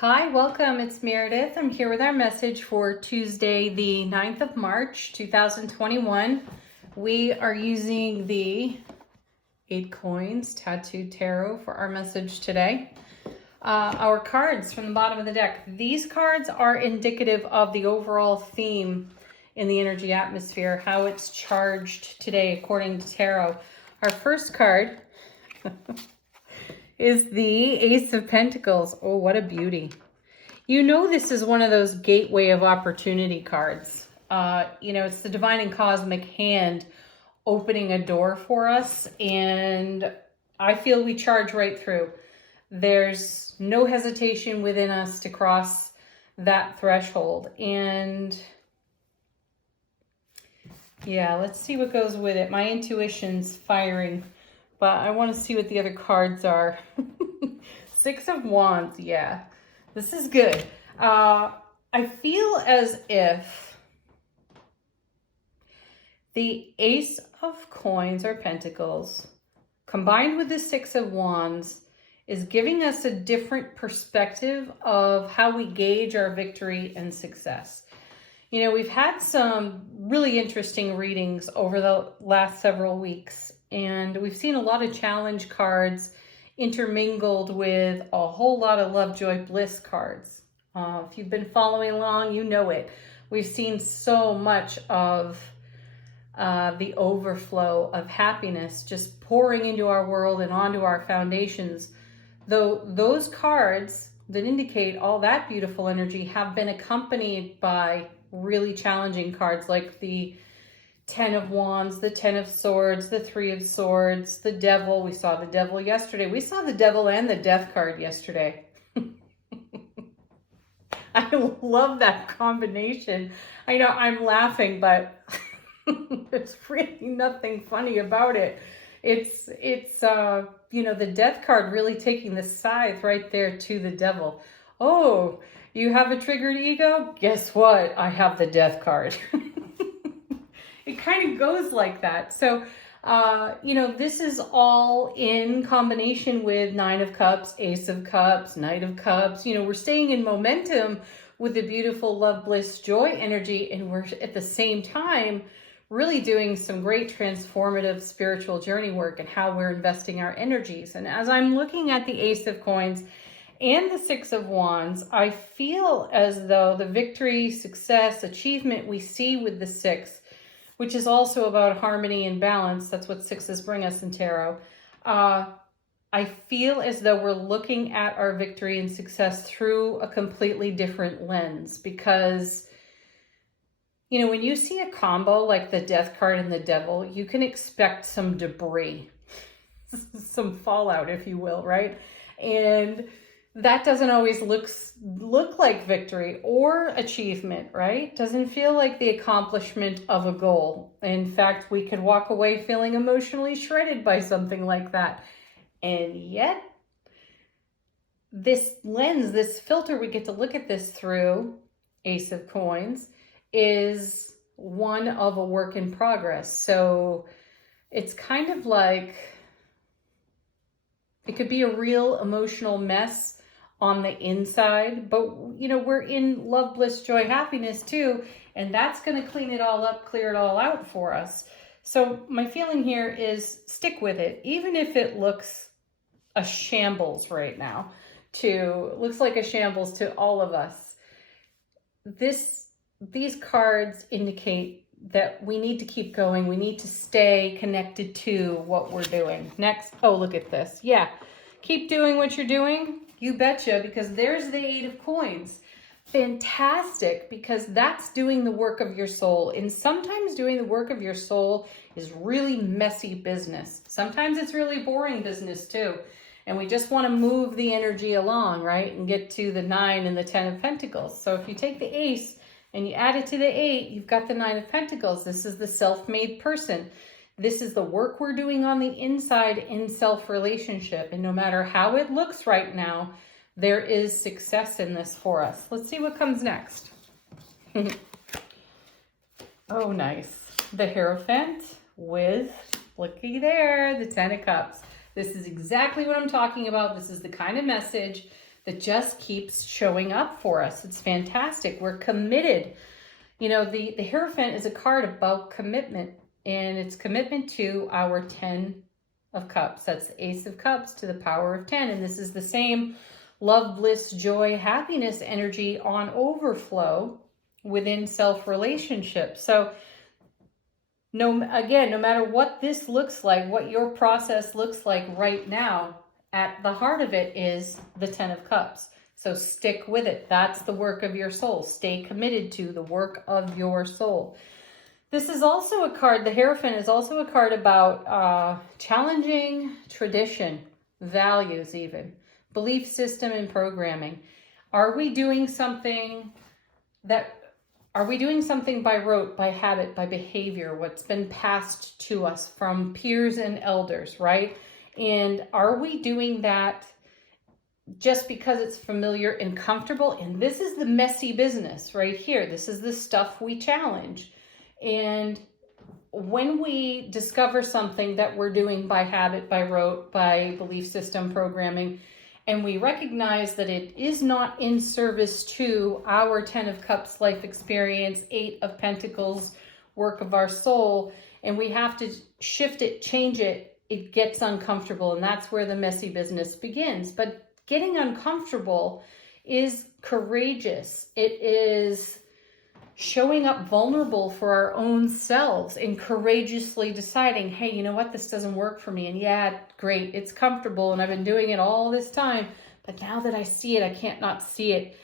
Hi, welcome. It's Meredith. I'm here with our message for Tuesday, the 9th of March, 2021. We are using the 8 Coins Tattooed Tarot for our message today. Our cards from the bottom of the deck. These cards are indicative of the overall theme in the energy atmosphere, how it's charged today according to tarot. Our first card is the Ace of Pentacles. Oh, what a beauty. You know, this is one of those gateway of opportunity cards. It's the divine and cosmic hand opening a door for us, and I feel we charge right through. There's no hesitation within us to cross that threshold. And yeah, let's see what goes with it. My intuition's firing, but I want to see what the other cards are. Six of Wands, yeah. This is good. I feel as if the Ace of Coins or Pentacles combined with the Six of Wands is giving us a different perspective of how we gauge our victory and success. You know, we've had some really interesting readings over the last several weeks, and we've seen a lot of challenge cards intermingled with a whole lot of love, joy, bliss cards. If you've been following along, you know it. We've seen so much of the overflow of happiness just pouring into our world and onto our foundations. Though those cards that indicate all that beautiful energy have been accompanied by really challenging cards like the Ten of Wands, the Ten of Swords, the Three of Swords, the Devil. We saw the Devil yesterday. We saw the Devil and the Death card yesterday. I love that combination. I know I'm laughing, but there's really nothing funny about it. It's the Death card really taking the scythe right there to the Devil. Oh, you have a triggered ego? Guess what? I have the Death card. It kind of goes like that. So, this is all in combination with Nine of Cups, Ace of Cups, Knight of Cups. You know, we're staying in momentum with the beautiful love, bliss, joy energy. And we're at the same time really doing some great transformative spiritual journey work and how we're investing our energies. And as I'm looking at the Ace of Coins and the Six of Wands, I feel as though the victory, success, achievement we see with the Six, which is also about harmony and balance. That's what sixes bring us in tarot. I feel as though we're looking at our victory and success through a completely different lens because, you know, when you see a combo like the Death card and the Devil, you can expect some debris, some fallout, if you will, right? And that doesn't always look like victory or achievement, right? Doesn't feel like the accomplishment of a goal. In fact, we could walk away feeling emotionally shredded by something like that. And yet, this lens, this filter we get to look at this through, Ace of Coins, is one of a work in progress. So it's kind of like it could be a real emotional mess on the inside, but you know, we're in love, bliss, joy, happiness too, and that's going to clean it all up, clear it all out for us. So my feeling here is stick with it, even if it looks a shambles right now. Looks like a shambles to all of us. These cards indicate that we need to keep going. We need to stay connected to what we're doing. Next, oh, look at this. Yeah, keep doing what you're doing. You betcha, because there's the Eight of Coins. Fantastic, because that's doing the work of your soul. And sometimes doing the work of your soul is really messy business. Sometimes it's really boring business too. And we just want to move the energy along, right? And get to the Nine and the Ten of Pentacles. So if you take the Ace and you add it to the Eight, you've got the Nine of Pentacles. This is the self-made person. This is the work we're doing on the inside in self-relationship. And no matter how it looks right now, there is success in this for us. Let's see what comes next. Oh, nice. The Hierophant with, looky there, the Ten of Cups. This is exactly what I'm talking about. This is the kind of message that just keeps showing up for us. It's fantastic. We're committed. You know, the Hierophant is a card about commitment, and it's commitment to our 10 of Cups. That's the Ace of Cups to the power of 10. And this is the same love, bliss, joy, happiness energy on overflow within self-relationships. So no matter what this looks like, what your process looks like right now, at the heart of it is the 10 of Cups. So stick with it. That's the work of your soul. Stay committed to the work of your soul. This is also a card, the Hierophant is also a card about challenging tradition, values even, belief system and programming. Are we doing something by rote, by habit, by behavior, what's been passed to us from peers and elders, right? And are we doing that just because it's familiar and comfortable? And this is the messy business right here. This is the stuff we challenge. And when we discover something that we're doing by habit, by rote, by belief system programming, and we recognize that it is not in service to our 10 of Cups life experience, 8 of Pentacles work of our soul, and we have to shift it, change it, it gets uncomfortable. And that's where the messy business begins. But getting uncomfortable is courageous. It is showing up vulnerable for our own selves and courageously deciding, hey, you know what, this doesn't work for me. And yeah, great, it's comfortable and I've been doing it all this time, but now that I see it, I can't not see it.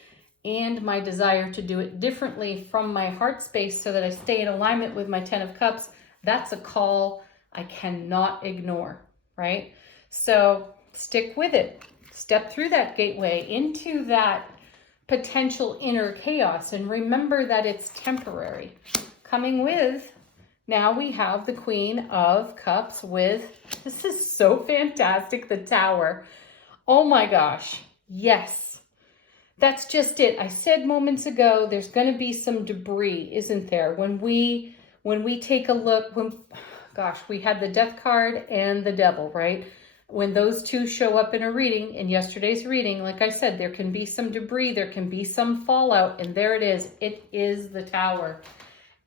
And my desire to do it differently from my heart space so that I stay in alignment with my 10 of Cups, that's a call I cannot ignore, right? So stick with it. Step through that gateway into that potential inner chaos, and remember that it's temporary. Coming with, now we have the Queen of Cups with, this is so fantastic, the Tower. Oh my gosh, yes, that's just it. I said moments ago, there's going to be some debris, isn't there? When we take a look, we had the Death card and the Devil, right? When those two show up in a reading, in yesterday's reading, like I said, there can be some debris, there can be some fallout, and there it is. It is the Tower.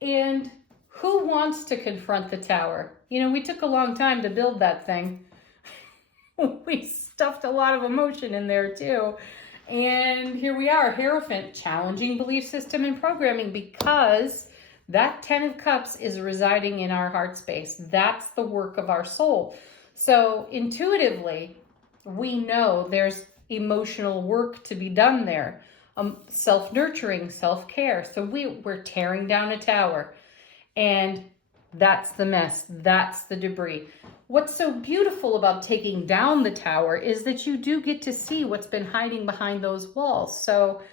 And who wants to confront the Tower? You know, we took a long time to build that thing. We stuffed a lot of emotion in there too. And here we are, Hierophant, challenging belief system and programming, because that 10 of Cups is residing in our heart space. That's the work of our soul. So intuitively, we know there's emotional work to be done there. Self-nurturing, self-care. So we're tearing down a tower. And that's the mess. That's the debris. What's so beautiful about taking down the tower is that you do get to see what's been hiding behind those walls. So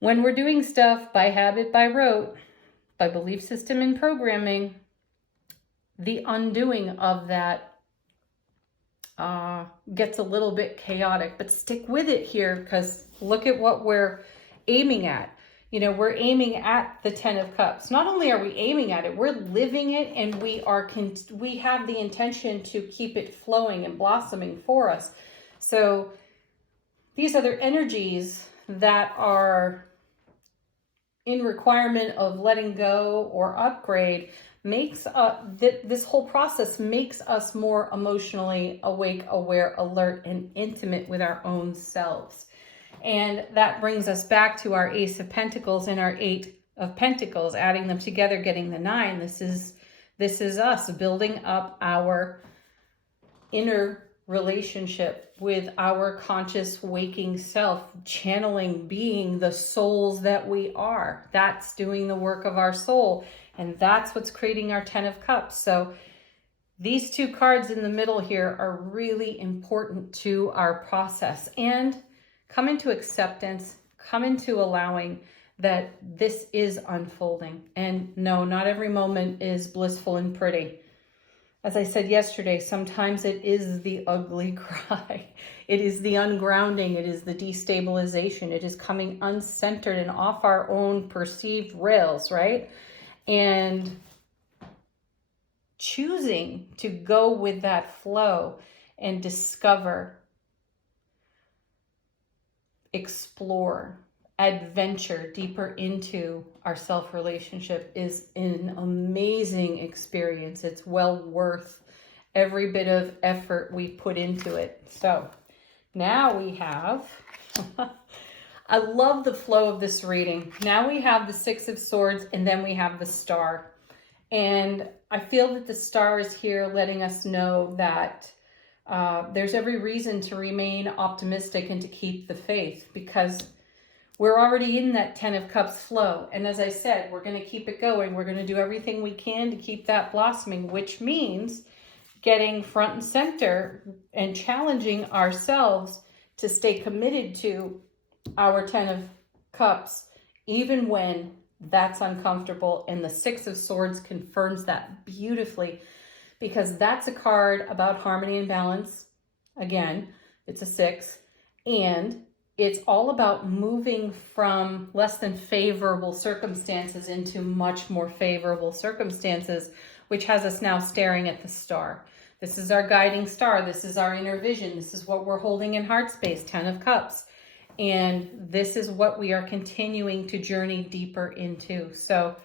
when we're doing stuff by habit, by rote, by belief system and programming, the undoing of that gets a little bit chaotic, but stick with it here, because look at what we're aiming at. You know, we're aiming at the 10 of Cups. Not only are we aiming at it, we're living it, and we have the intention to keep it flowing and blossoming for us. So these other energies that are in requirement of letting go or upgrade makes this whole process makes us more emotionally awake, aware, alert, and intimate with our own selves. And that brings us back to our Ace of Pentacles and our 8 of Pentacles, adding them together, getting the 9. This is us building up our inner relationship with our conscious waking self, channeling, being the souls that we are. That's doing the work of our soul. And that's what's creating our 10 of Cups. So these two cards in the middle here are really important to our process. And come into acceptance, come into allowing that this is unfolding. And no, not every moment is blissful and pretty. As I said yesterday, sometimes it is the ugly cry. It is the ungrounding. It is the destabilization. It is coming uncentered and off our own perceived rails, right? And choosing to go with that flow and discover explore, adventure deeper into our self-relationship is an amazing experience. It's well worth every bit of effort we put into it. So now we have, I love the flow of this reading. Now we have the Six of Swords, and then we have the Star. And I feel that the Star is here letting us know that there's every reason to remain optimistic and to keep the faith, because we're already in that Ten of Cups flow. And as I said, we're going to keep it going. We're going to do everything we can to keep that blossoming, which means getting front and center and challenging ourselves to stay committed to our Ten of Cups, even when that's uncomfortable. And the Six of Swords confirms that beautifully, because that's a card about harmony and balance. Again, it's a 6, and it's all about moving from less than favorable circumstances into much more favorable circumstances, which has us now staring at the Star. This is our guiding star. This is our inner vision. This is what we're holding in heart space, 10 of Cups. And this is what we are continuing to journey deeper into. So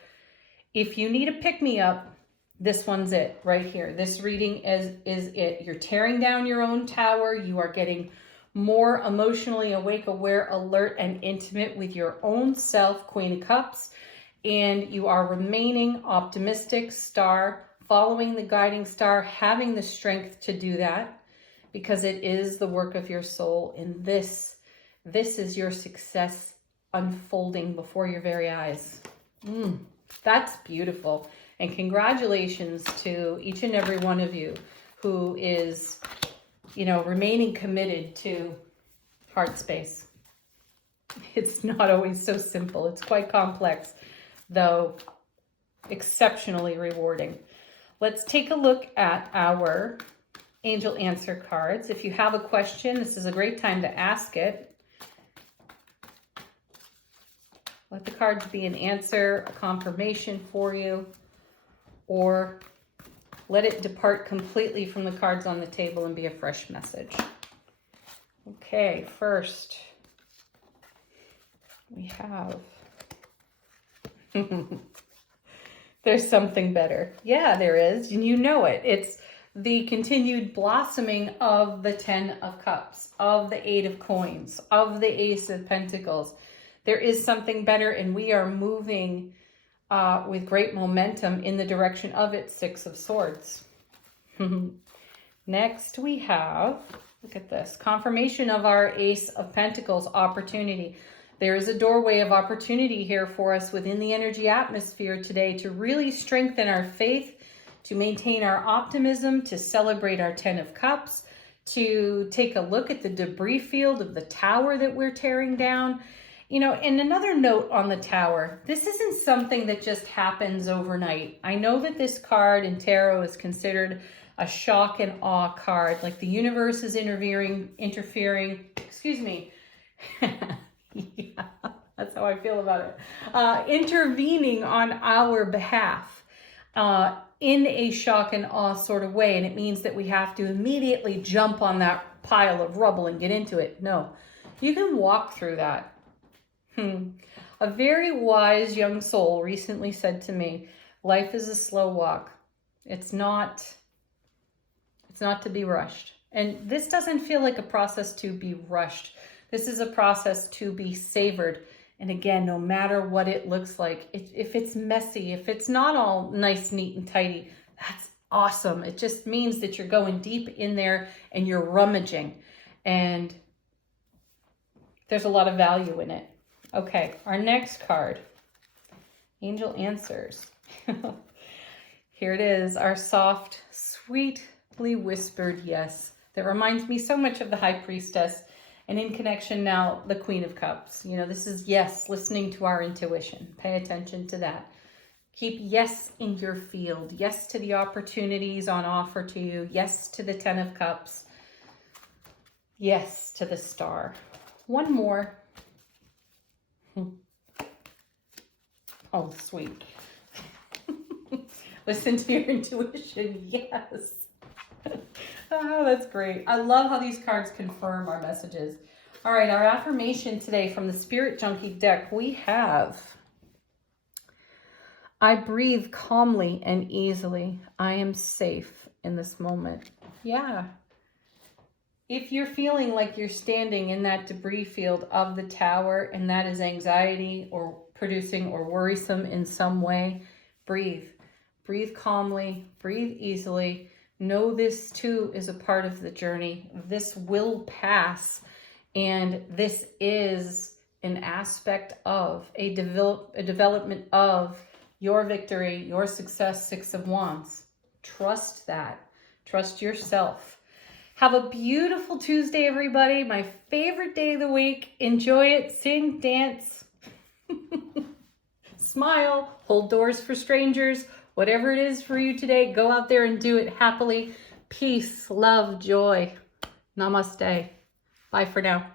if you need a pick-me-up, this one's it right here. This reading is it. You're tearing down your own tower. You are getting more emotionally awake, aware, alert, and intimate with your own self, Queen of Cups. And you are remaining optimistic, Star, following the guiding star, having the strength to do that, because it is the work of your soul. And this is your success unfolding before your very eyes. That's beautiful. And congratulations to each and every one of you who is, remaining committed to heart space. It's not always so simple. It's quite complex, though exceptionally rewarding. Let's take a look at our angel answer cards. If you have a question, this is a great time to ask it. Let the cards be an answer, a confirmation for you, or let it depart completely from the cards on the table and be a fresh message. Okay, first we have there's something better. Yeah, there is, and you know it. It's the continued blossoming of the 10 of Cups, of the 8 of Coins, of the Ace of Pentacles. There is something better, and we are moving with great momentum in the direction of its 6 of Swords. Next we have, look at this, confirmation of our Ace of Pentacles, opportunity. There is a doorway of opportunity here for us within the energy atmosphere today to really strengthen our faith, to maintain our optimism, to celebrate our 10 of Cups, to take a look at the debris field of the tower that we're tearing down. And another note on the tower, this isn't something that just happens overnight. I know that this card in tarot is considered a shock and awe card, like the universe is interfering, excuse me. Yeah, that's how I feel about it. Intervening on our behalf in a shock and awe sort of way. And it means that we have to immediately jump on that pile of rubble and get into it. No, you can walk through that. A very wise young soul recently said to me, life is a slow walk. It's not to be rushed. And this doesn't feel like a process to be rushed. This is a process to be savored. And again, no matter what it looks like, if it's messy, if it's not all nice, neat, and tidy, that's awesome. It just means that you're going deep in there and you're rummaging. And there's a lot of value in it. Okay, our next card, Angel Answers. Here it is, our soft, sweetly whispered yes. That reminds me so much of the High Priestess, and in connection now, the Queen of Cups. This is yes, listening to our intuition. Pay attention to that. Keep yes in your field. Yes to the opportunities on offer to you. Yes to the 10 of Cups. Yes to the Star. One more. Oh, sweet. Listen to your intuition. Yes. Oh, that's great. I love how these cards confirm our messages. All right, our affirmation today from the Spirit Junkie deck, we have, I breathe calmly and easily. I am safe in this moment. Yeah. If you're feeling like you're standing in that debris field of the tower and that is anxiety or producing or worrisome in some way, breathe. Breathe calmly, breathe easily. Know this too is a part of the journey. This will pass. And this is an aspect of a development of your victory, your success, Six of Wands. Trust that. Trust yourself. Have a beautiful Tuesday, everybody. My favorite day of the week. Enjoy it. Sing, dance, smile, hold doors for strangers. Whatever it is for you today, go out there and do it happily. Peace, love, joy. Namaste. Bye for now.